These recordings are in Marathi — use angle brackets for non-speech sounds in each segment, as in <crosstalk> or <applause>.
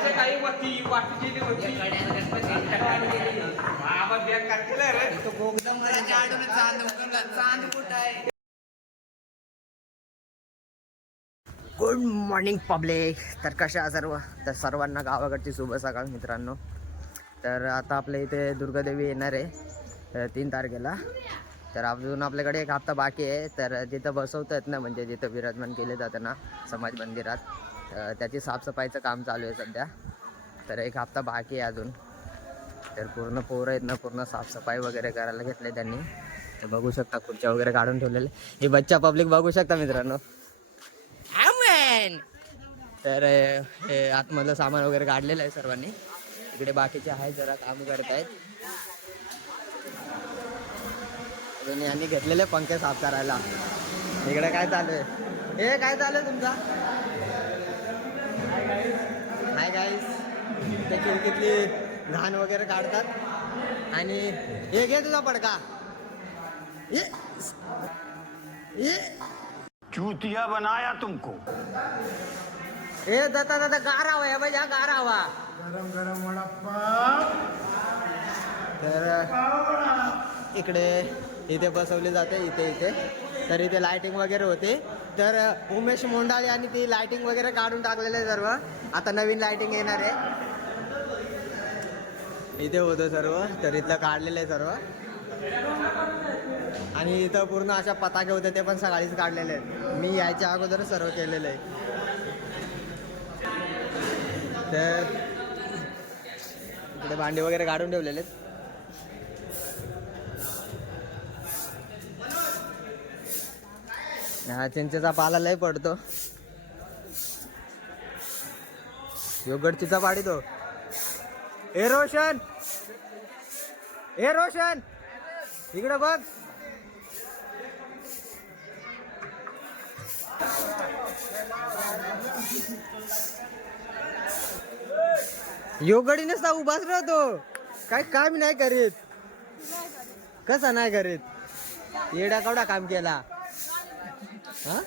वाटते काही वती होती. बाबा रे. गुड मॉर्निंग पब्लिक तर कशा सर्व? तर सर्वांना गावाकडची शुभ सकाळ मित्रांनो. तर आता आपल्या इथे दुर्गादेवी येणार आहे तर तीन तारखेला. तर अजून आपल्याकडे एक हप्ता बाकी आहे तर जिथं बसवतात ना म्हणजे जिथं विराजमान केले जातं ना समाज मंदिरात त्याची साफसफाईचं काम चालू आहे सध्या. तर एक हप्ता बाकी आहे अजून. तर पूर्ण पोरं आहेत ना पूर्ण साफसफाई वगैरे करायला घेतले त्यांनी. तर बघू शकता खुर्च्या वगैरे काढून ठेवलेले. हे बच्चा पब्लिक बघू शकता मित्रांनो. तर हे आतमधलं सामान वगैरे काढलेलं आहे सर्वांनी. इकडे बाकीचे आहेत जरा काम करत आहेत अजून यांनी घेतलेले पंखे साफ करायला. इकडे काय चालू आहे? हे काय चालू आहे तुमचा? हाय गाईस त्या खिडकीतली घाण वगैरे काढतात. आणि हे घे तुझा पडका. ये. ये. चूतिया बनाया तुमको. ए दादा दादा गारावा आहे बाई हा गारावा. गरम गरम वडापाव. तर इकडे इथे बसवली जाते इथे इथे. तर इथे लाइटिंग वगैरे होते. तर उमेश मोंडाळे आणि ती लाइटिंग वगैरे काढून टाकलेलं आहे सर्व. आता नवीन लाइटिंग येणार आहे. इथे होतं सर्व. तर इथलं काढलेलं आहे सर्व. आणि इथं पूर्ण अशा पताके होते ते पण सकाळीच काढलेले आहेत. मी यायच्या अगोदर सर्व केलेलं आहे. तर इकडे भांडी वगैरे काढून ठेवलेले आहेत. हा चिंचेचा पाला लय पडतो. योगडचीचा पाडी तो ए रोशन! ए रोशन! इकडे बघ. योगडी नसता उभाच राहतो. काय काम नाही करीत. कसा नाही करीत? येड्या केवढा काम केला? हा?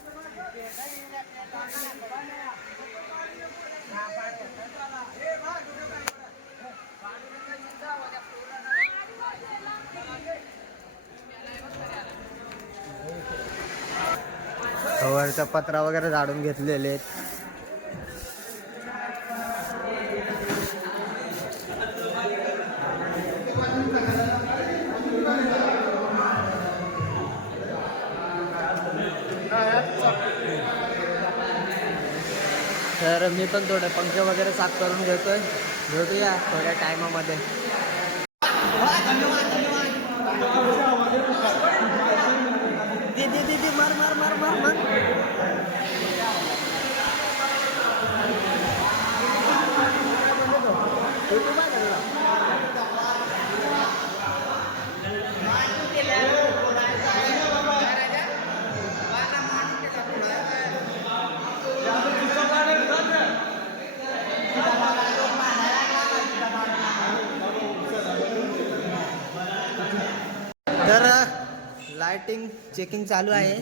वरचा पत्रा वगैरे झाडून घेतलेले आहेत. तर मी पण थोडं पंखे वगैरे साफ करून घेतोय. भेटूया थोड्या टायमामध्ये. दीदी दीदी मार मार मार मार मार. लाइटिंग चेकिंग चालू आहे.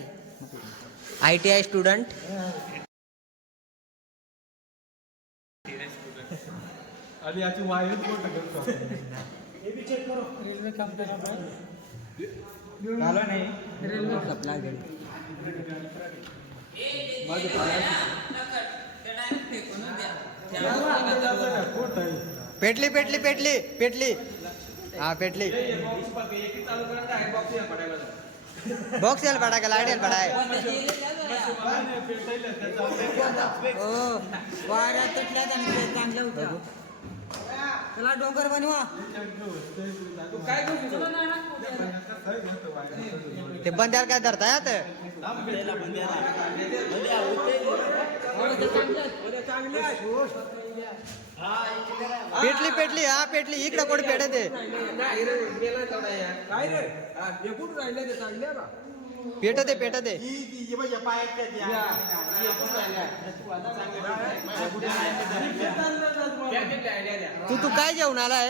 आय टी आय स्टुडंट पेटली पेटली पेटली पेटली. हा पेटली. बॉक्स यायला पडा का लाइट यायला पडाय हो वाऱ्या तुटल्या चांगलं होतं त्याला डोंगर बनवा ते बंद्याला काय पेटली पेटली हा पेटली. इकडे कोण पेटत आहे? ते चांगले ना पेटत आहे पेटत आहे. तू तू काय जेवण आलाय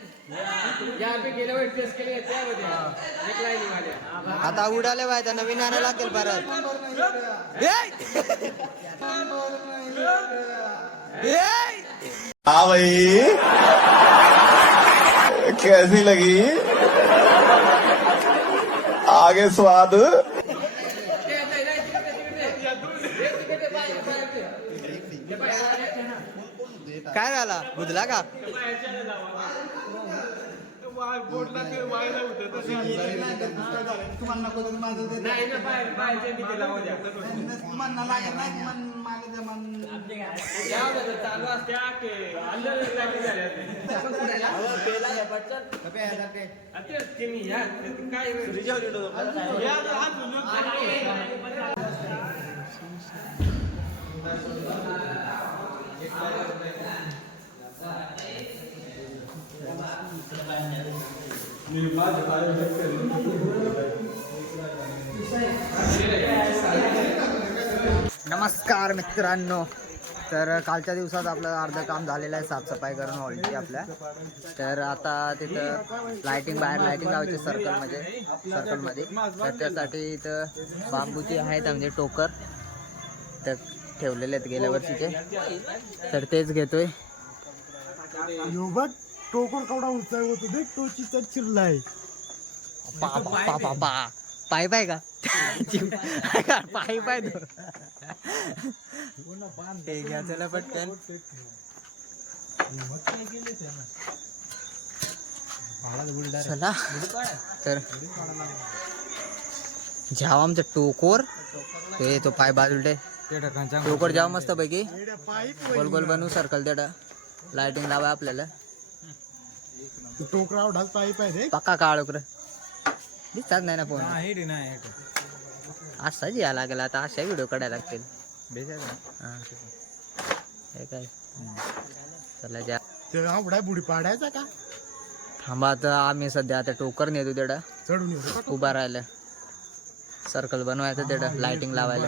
आता उडाले पाहिजे नवीन आणायला लागेल परत! हाँ! भाई कैसी लगी? आगे स्वाद। काय झाला? बुजला का? वाय बोटला ते वायला होतं तसं नाही ना बाहेर बाहेरच्या मी त्याला उद्या या बरं, चालू असत्या की अंदर लागली झाल्या ते. आणि तेच ते मी या ते काय या हात धुवून- नमस्कार मित्रांनो. तर कालच्या दिवसात आपलं अर्धं काम झालेलं आहे साफसफाई करून ऑलरेडी आपल्या. तर आता तिथं लायटिंग बाहेर लायटिंग लावायची सर्कलमध्ये सर्कलमध्ये तर त्यासाठी इथं बांबूची आहेत म्हणजे टोकर. तर ठेवलेले आहेत गेल्या वर्षीचे. तर तेच घेतोय. टोकर केवढा उंचाई होतो देख चिरलाय पा पा पा पाय पाय का? पाय पाय तो. ते घ्या चला पटकन. चला. तर जाव आमचं टोकोर. ते तो पाय बाजूटे टोकर जाव मस्त पैकी गोल गोल बनवू सर्कल तेडा लाइटिंग लावा आपल्याला. टोकरा ढाल पाईप आहे रे पक्का काळ उकर. दिसतात नाही ना फोन असाच या लागेल आता अशा व्हिडिओ काढायला लागतील. हा. हे काय? चला जा. ते आवडा बुडी पाडायचा का? थांबा आता आम्ही सध्या आता टोकर नेतो तेवढं चढून येऊ. उभा राहिलं. सर्कल बनवायचं तेवढं लाइटिंग लावायला.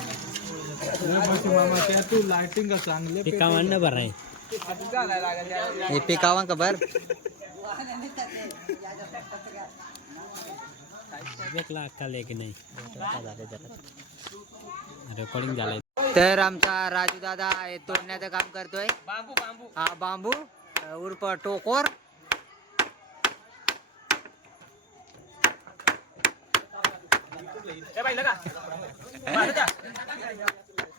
आणि असं पाईप घालायला होतं. मामा त्या तू लाइटिंग चांगले हे पिकावा का बर रेकॉर्डिंग झालंय. तर आमचा राजू दादा हे तोडण्याचं काम करतोय. बांबू बांबू हा बांबू उर्फ टोकोर. ए लगा.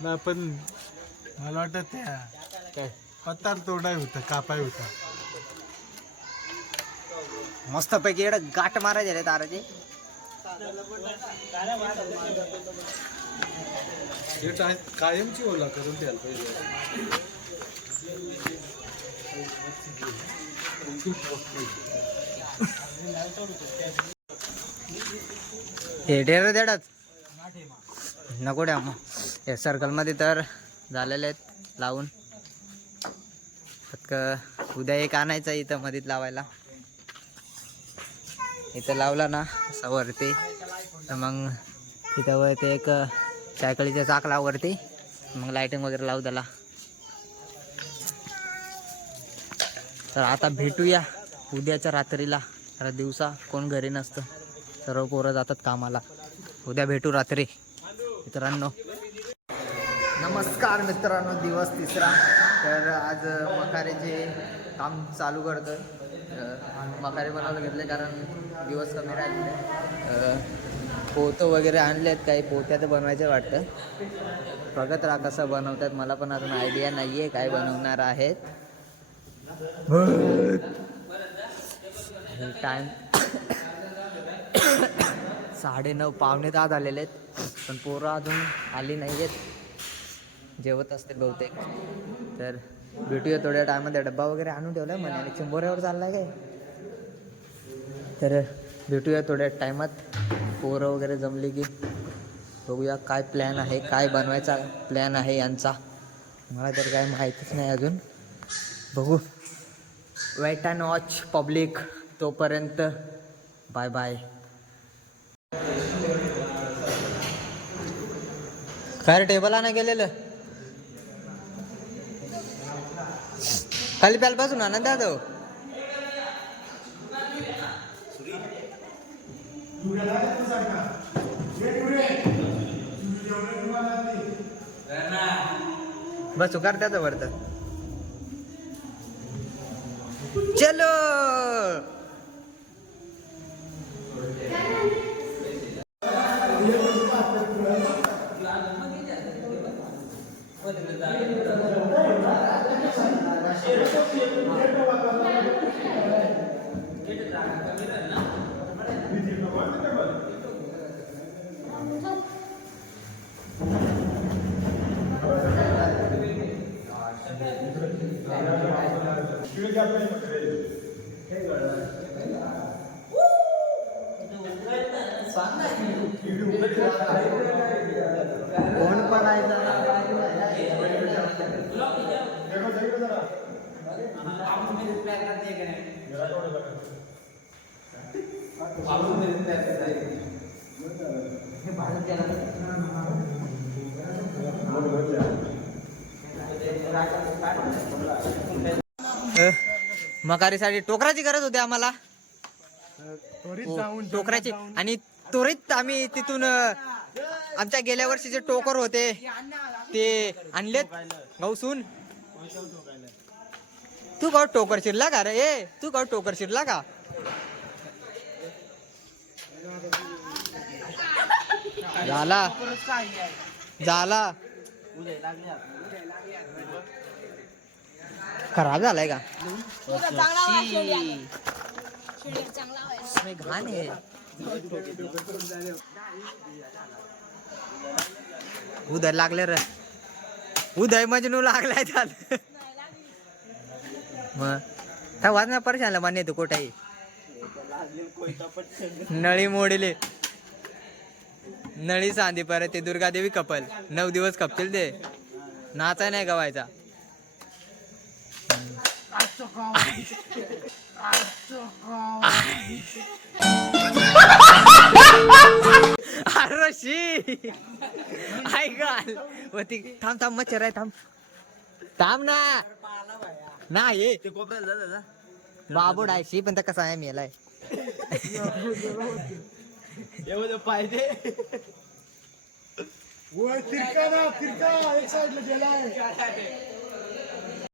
नाही पण मला वाटत त्या पत्तार तोडाय होतं कापाय होतं. मस्त पैकी एवढं गाठ मारायचे रे ताराचे कायमची ओला करून द्यायला पाहिजे. <laughs> हे डेर देडाच. नको द्या मग हे सर्कलमध्ये तर झालेले आहेत लावून. फक्त उद्या एक आणायचं इथं मधीत लावायला. इथं लावला ना असा वरती. तर मग तिथं वरती एक सायकलीच्या चाकला वरती. मग लाईटिंग वगैरे लावू त्याला. तर आता भेटूया उद्याच्या रात्रीला. दिवसा कोण घरी नसतं. सर्व पोरं जातात कामाला. उद्या भेटू रात्री. मित्रांनो. नमस्कार मित्रांनो दिवस तिसरा. तर आज मकारेचे काम चालू करतोय. अं, मकारे बनवायला घेतले कारण दिवस कमी राहिले पोतं वगैरे आणलेत काही पोत्या तर बनवायचे वाटतं. बघत राहा कसं बनवतात. मला पण अजून आयडिया नाही आहे काय बनवणार आहेत. टाइम साडे नऊ पावणे दहा झालेले आहेत. पण पोरं अजून आली नाही आहेत जेवत असतील बहुतेक. तर भेटूया थोड्या टायमध्ये डब्बा वगैरे आणून ठेवला आहे म्हणे चिंबोऱ्यावर चाललाय काय? तर भेटूया थोड्या टायमात. पोरं वगैरे जमली की बघूया काय प्लॅन आहे काय बनवायचा प्लॅन आहे यांचा. मला तर काय माहितीच नाही अजून. बघू. वेट अँड वॉच पब्लिक तोपर्यंत बाय बाय काय टेबल आणा गेलेलं. खाली प्याल पासून आणा दादा. बस उकार त्याचं वरतं चलो कोण पण आहे मकारीसाठी टोकराची गरज होती आम्हाला. हो, टोकराची. आणि त्वरित आम्ही तिथून आमच्या गेल्या वर्षीचे टोकर होते. ते आणलेत गौसून. तू का टोकर शिरला का रे? ए तू का टोकर शिरला का? झाला. झाला. खराब झालाय का? घाण है उदय लागले रे. उदय मजनू लागलाय त्याला. मग त्या वाजण्या परेशानला मान्य तू कोठाई नळी मोडले. नळी सांदी परत ते दुर्गादेवी कपल. नऊ दिवस कपतील ते. नाचाय नाही गवायचा अरे शी ऐकाल वरती थांब थांब मच्छर आहे थांब. थांब ना. नाही बाबूड आहे शी पण तर कसा आहे मेलाय. पाहिजे ना एक साईडला गेलाय.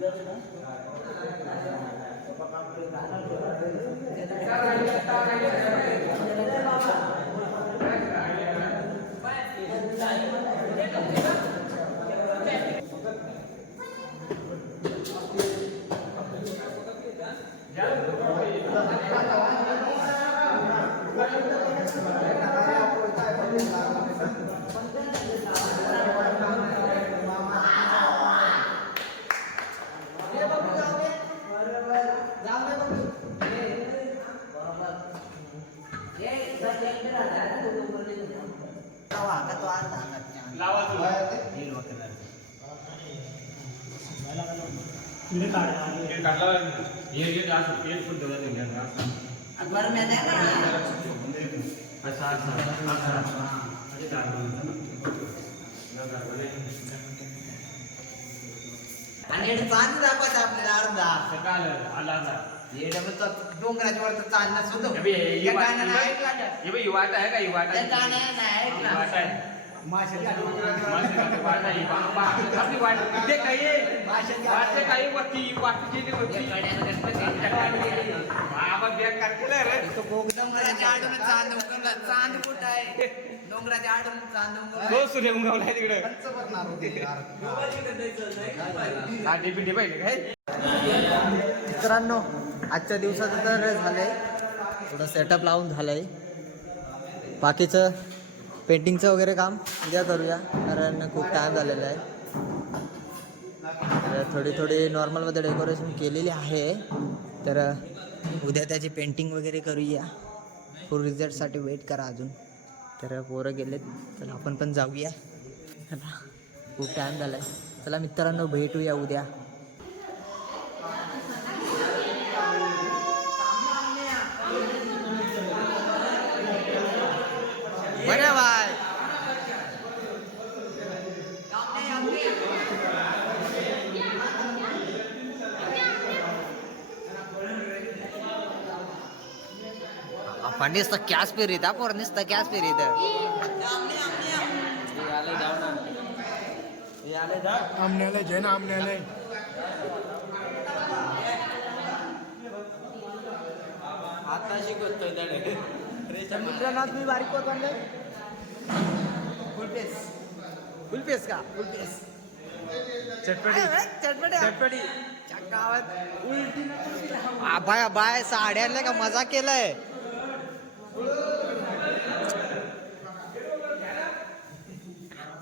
না चांद दाखवायचं आपल्याला अर्धा. येडं मग तो डोंगराच्या वर तर चांदच होतो त्या गाण्यानं ऐकला आहे का? ही वाट आहे. डोंगराच्या चांद उगवला. चांद कुठं आहे? डोंगराच्या आडून चांद उगवला. सूर्य उगवलाय तिकडे. हा पाहिजे काय मित्रांनो आजच्या दिवसाचं तर झालंय. थोडं सेटअप लावून झालंय. बाकीचं पेंटिंगचं वगैरे काम उद्या करूया कारण खूप टाईम झालेला आहे. तर थोडी थोडी नॉर्मलमध्ये डेकोरेशन केलेली आहे. तर उद्या त्याची पेंटिंग वगैरे करूया. फुल रिझल्टसाठी वेट करा अजून. तर पोरं गेलेत तर आपण पण जाऊया. खूप टाईम झाला आहे चला मित्रांनो भेटूया उद्या. बरं बाय आपण नुसतं कॅश पेरीत हा पोर नुसतं कॅश पेरीत आमण्याला जैन आमण्याला आता शिकवतोय तर मित्रांनो आज मी बारीक होत आणलं फुलपेस फुलपेस का चटपटी. चटपटी. चटपटी. गावात मजा केलाय?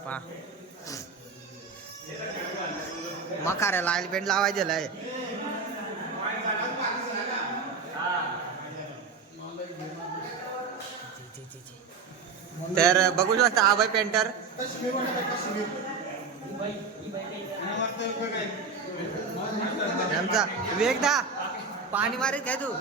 पा. मकाऱ्या लाल पेंट लावायचं तर बघू शकता आबाई पेंटर. आमचा वेगदा पाणी मारीत काय तू.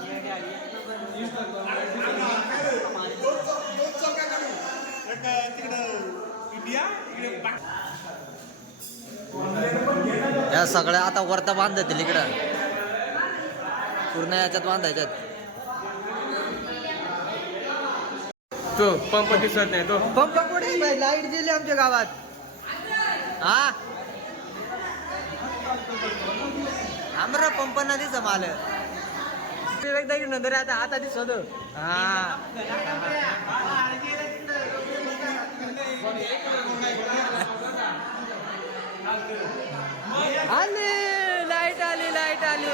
या सगळ्या आता वरता बांधतील इकडं. पूर्ण याच्यात बांधायच्यात. तो पंप दिसत नाही तो. पंप कुठे लाइट गेली आमच्या गावात. हा? आमरा पंप ना दिस माल. एकदा नंतर आता आता दिसत. हा. आली लाइट आली लाइट आली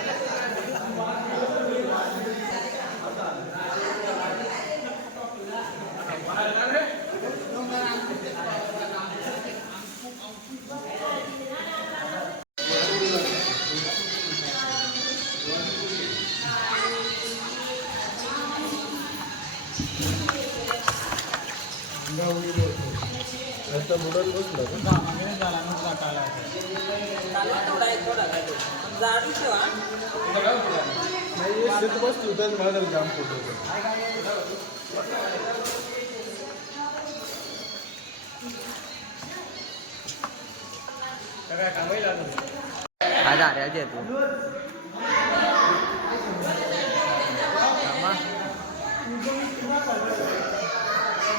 हजार याचे तू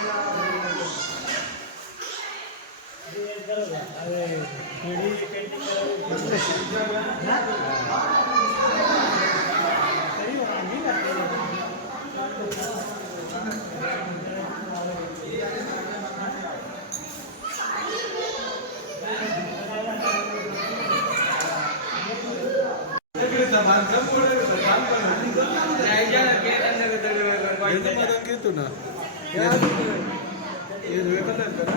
Thank you. हा दार्याचे येतो थांबा. याचं मदत घेतो